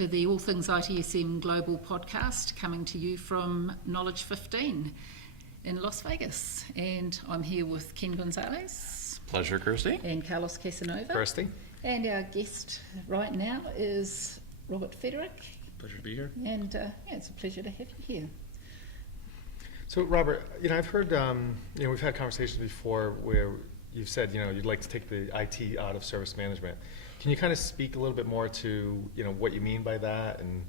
to the All Things ITSM Global podcast, coming to you from Knowledge15 in Las Vegas. And I'm here with Ken Gonzalez. Pleasure, Kirsty. And Carlos Casanova. Kirsty. And our guest right now is Robert Fedoruk. Pleasure to be here. And it's a pleasure to have you here. So, Robert, I've heard, we've had conversations before where you've said, you'd like to take the IT out of service management. Can you kind of speak a little bit more to, what you mean by that and,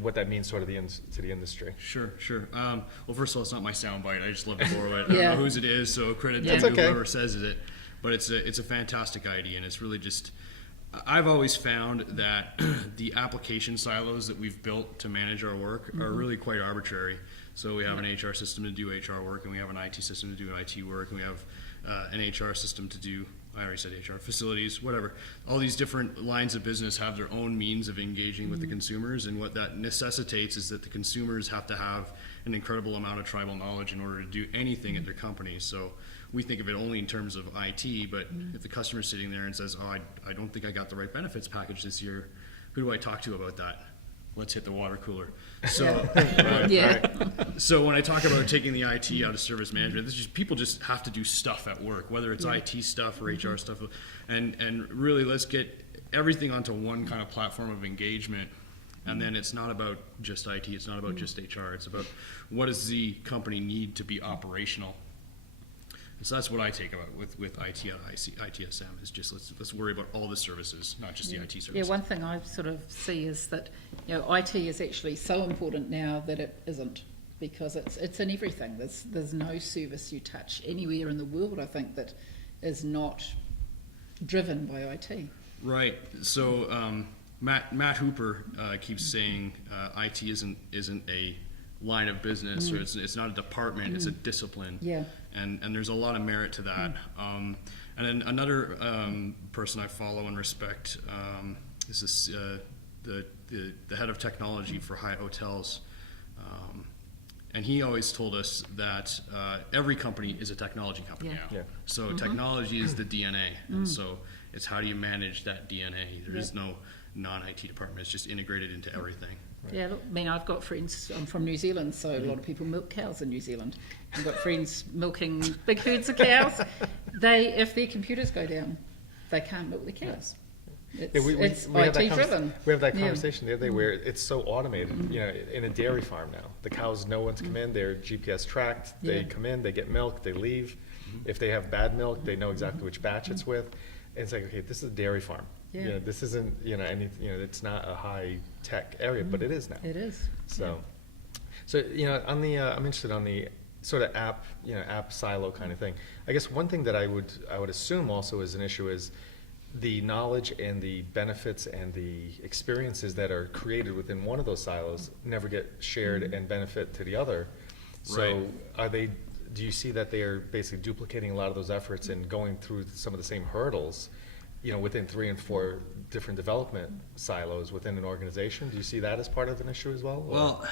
what that means sort of to the industry? Sure. Well, first of all, it's not my soundbite. I just love to borrow it. I Yeah. don't know whose it is, so credit to whoever says it. But it's a fantastic idea, and it's really just, I've always found that the application silos that we've built to manage our work are really quite arbitrary. So we have an HR system to do HR work, and we have an IT system to do IT work, and we have an HR system to do, I already said HR, facilities, whatever. All these different lines of business have their own means of engaging with the consumers, and what that necessitates is that the consumers have to have an incredible amount of tribal knowledge in order to do anything at their company. So we think of it only in terms of IT, but if the customer's sitting there and says, I don't think I got the right benefits package this year, who do I talk to about that? Let's hit the water cooler. So, So when I talk about taking the IT out of service management, this is just, people just have to do stuff at work, whether it's IT stuff or HR stuff, and really let's get everything onto one kind of platform of engagement. And then it's not about just IT, it's not about just HR, it's about what does the company need to be operational. And so that's what I take about with IT at ITSM is just let's worry about all the services, not just the IT services. Yeah, one thing I sort of see is that IT is actually so important now that it isn't, because it's in everything. There's no service you touch anywhere in the world, I think, that is not driven by IT. Right. So Matt Hooper keeps saying IT isn't a line of business, or it's not a department, it's a discipline. Yeah. And there's a lot of merit to that. And then another person I follow and respect is this, the head of technology for Hyatt Hotels. And he always told us that every company is a technology company now. Yeah. So technology is the DNA. And so it's how do you manage that DNA? There is no non-IT department. It's just integrated into everything. Yeah, look, I mean, I've got friends, I'm from New Zealand, so a lot of people milk cows in New Zealand. I've got friends milking big herds of cows. If their computers go down, they can't milk the cows. It's IT driven. We have that conversation the other day where it's so automated. In a dairy farm now, the cows know when to come in. They're GPS tracked. They come in, they get milk, they leave. If they have bad milk, they know exactly which batch it's with. And it's like, okay, this is a dairy farm. Yeah. This isn't anything. It's not a high tech area, but it is now. It is. So on the I'm interested on the sort of app silo kind of thing. I guess one thing that I would assume also is an issue is the knowledge and the benefits and the experiences that are created within one of those silos never get shared and benefit to the other. So do you see that they are basically duplicating a lot of those efforts and going through some of the same hurdles, within 3 and 4 different development silos within an organization? Do you see that as part of an issue as well? Well,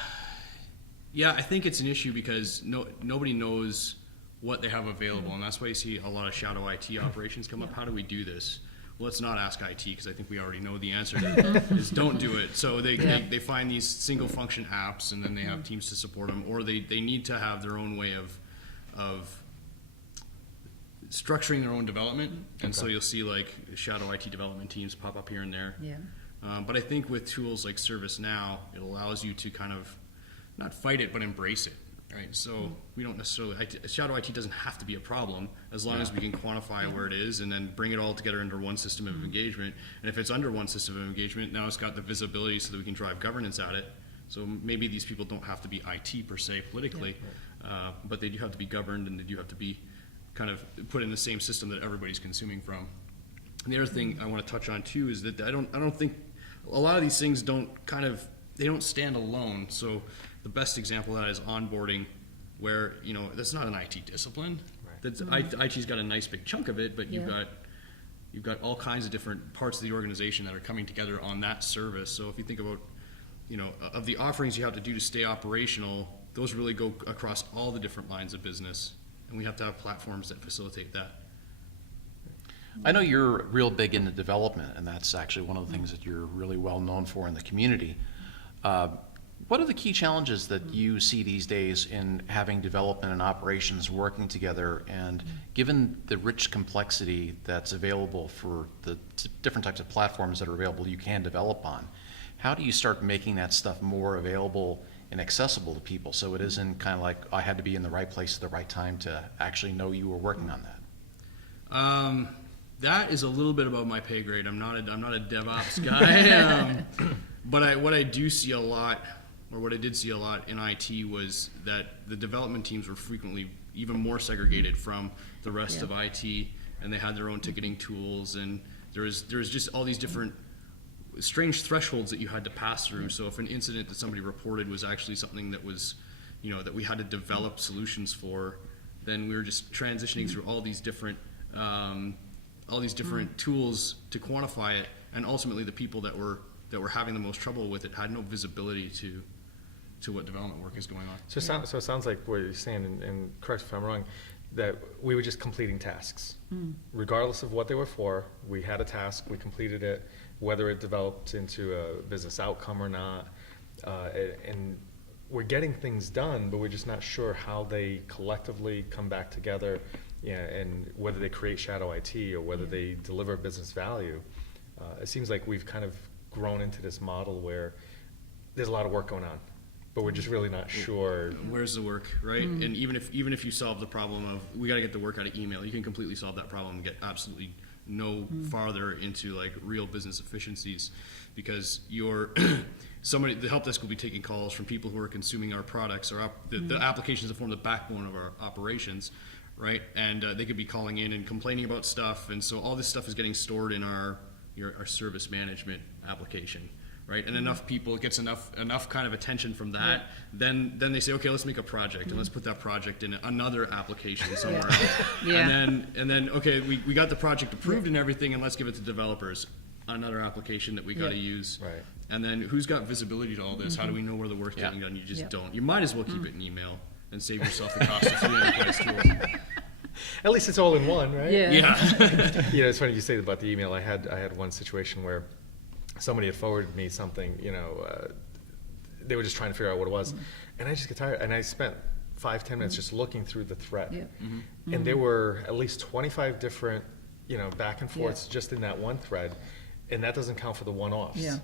yeah, I think it's an issue because nobody knows what they have available, and that's why you see a lot of shadow IT operations come up. How do we do this? Well, let's not ask IT, because I think we already know the answer to that, is don't do it. So they find these single function apps, and then they have teams to support them, or they need to have their own way of structuring their own development, and so you'll see like shadow IT development teams pop up here and there. Yeah. But I think with tools like ServiceNow, it allows you to kind of not fight it, but embrace it. Right. So we don't necessarily shadow IT doesn't have to be a problem as long as we can quantify where it is and then bring it all together under one system of engagement. And if it's under one system of engagement, now it's got the visibility so that we can drive governance at it. So maybe these people don't have to be IT per se politically, but they do have to be governed, and they do have to be kind of put in the same system that everybody's consuming from. And the other thing I want to touch on too is that I don't think a lot of these things don't stand alone. So the best example of that is onboarding, where that's not an IT discipline. Right. IT's got a nice big chunk of it, but you've got all kinds of different parts of the organization that are coming together on that service. So if you think about of the offerings you have to do to stay operational, those really go across all the different lines of business, and we have to have platforms that facilitate that. I know you're real big into development, and that's actually one of the things that you're really well known for in the community. What are the key challenges that you see these days in having development and operations working together, and given the rich complexity that's available for the different types of platforms that are available you can develop on, how do you start making that stuff more available and accessible to people so it isn't kind of like I had to be in the right place at the right time to actually know you were working on that? That is a little bit above my pay grade. I'm not a DevOps guy, but what I do see a lot, or what I did see a lot in IT, was that the development teams were frequently even more segregated from the rest of IT, and they had their own ticketing tools, and there was just all these different strange thresholds that you had to pass through. So if an incident that somebody reported was actually something that was, that we had to develop solutions for, then we were just transitioning through all these different tools to quantify it, and ultimately the people that were having the most trouble with it had no visibility to what development work is going on. So it sounds like what you're saying, and correct if I'm wrong, that we were just completing tasks. Regardless of what they were for, we had a task, we completed it, whether it developed into a business outcome or not. And we're getting things done, but we're just not sure how they collectively come back together, and whether they create shadow IT or whether they deliver business value. It seems like we've kind of grown into this model where there's a lot of work going on, but we're just really not sure. Where's the work, right? And even if you solve the problem of we got to get the work out of email, you can completely solve that problem and get absolutely no farther into like real business efficiencies, because the help desk will be taking calls from people who are consuming our products or the applications that form the backbone of our operations, right? And they could be calling in and complaining about stuff, and so all this stuff is getting stored in our service management application, right? And enough people, it gets enough kind of attention from that, then they say, okay, let's make a project, and let's put that project in another application somewhere else. And then okay, we got the project approved and everything, and let's give it to developers, another application that we got to use. Right. And then who's got visibility to all this? How do we know where the work's getting done? You just don't. You might as well keep it in email and save yourself the cost of 3 enterprise tools. At least it's all in one, right? Yeah. It's funny you say about the email. I had one situation where somebody had forwarded me something, they were just trying to figure out what it was, and I just get tired, and I spent 5-10 minutes just looking through the thread, and there were at least 25 different, back and forths just in that one thread, and that doesn't count for the one-offs.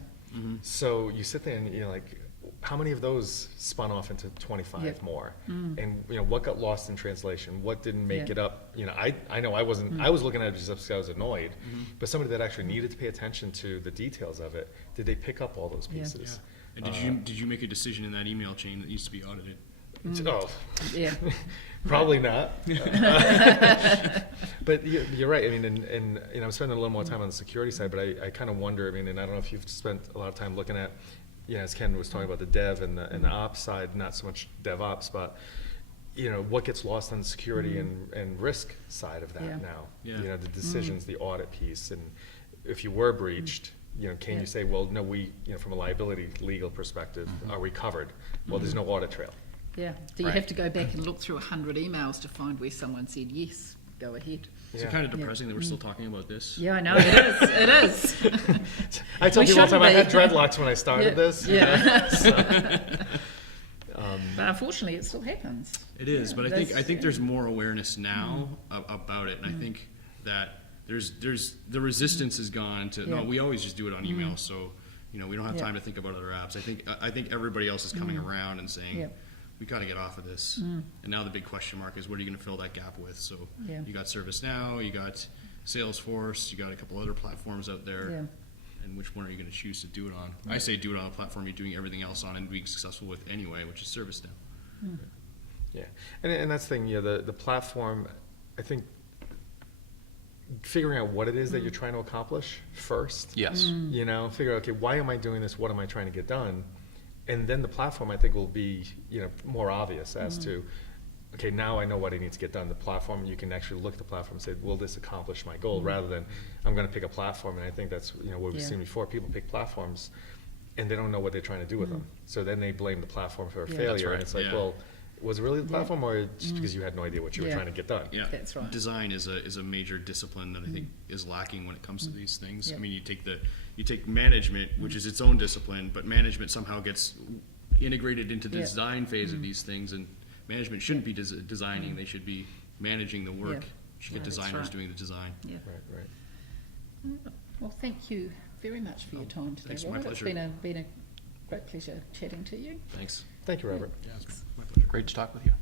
So you sit there and you're like, how many of those spun off into 25 more? And what got lost in translation? What didn't make it up? I know I wasn't. I was looking at it just because I was annoyed. But somebody that actually needed to pay attention to the details of it, did they pick up all those pieces? And did you make a decision in that email chain that needs to be audited? Probably not. But you're right. I mean, and I'm spending a little more time on the security side, but I kind of wonder. I mean, and I don't know if you've spent a lot of time looking at. As Ken was talking about the dev and the ops side, not so much DevOps, but what gets lost on the security and risk side of that now. The decisions, the audit piece, and if you were breached, can you say, well, no, we, from a liability legal perspective, are we covered? Well, there's no audit trail. Do you have to go back and look through 100 emails to find where someone said yes? Go ahead. It's kind of depressing that we're still talking about this. Yeah, I know, it is. It is. I tell people all the time I had dreadlocks when I started this. But unfortunately, it still happens. It is, but I think there's more awareness now about it, and I think that there's the resistance is gone to no, we always just do it on email, so we don't have time to think about other apps. I think everybody else is coming around and saying. We got to get off of this. And now the big question mark is, what are you going to fill that gap with? So you got ServiceNow, you got Salesforce, you got a couple other platforms out there. And which one are you going to choose to do it on? I say do it on a platform you're doing everything else on and being successful with anyway, which is ServiceNow. And that's the thing, the platform, I think, figuring out what it is that you're trying to accomplish first. Figure out, okay, why am I doing this? What am I trying to get done? And then the platform, I think, will be more obvious as to, okay, now I know what I need to get done. The platform, you can actually look at the platform and say, will this accomplish my goal? Rather than, I'm going to pick a platform. And I think that's what we've seen before. People pick platforms, and they don't know what they're trying to do with them. So then they blame the platform for a failure. Right. And it's like, well, was it really the platform, or just because you had no idea what you were Yeah. trying to get done? Yeah, That's right. Design is a major discipline that I think is lacking when it comes to these things. Yeah. I mean, you take management, which is its own discipline, but management somehow gets integrated into the Yeah. design phase of these things, and management shouldn't be designing; they should be managing the work. Yeah. You should get Yeah, that's designers right. doing the design. Yeah. Right, right. Well, thank you very much for your time today, thanks, my Robert. It's pleasure. been a great pleasure chatting to you. Thanks. Thank you, Robert. Yeah, it's my pleasure. Great to talk with you.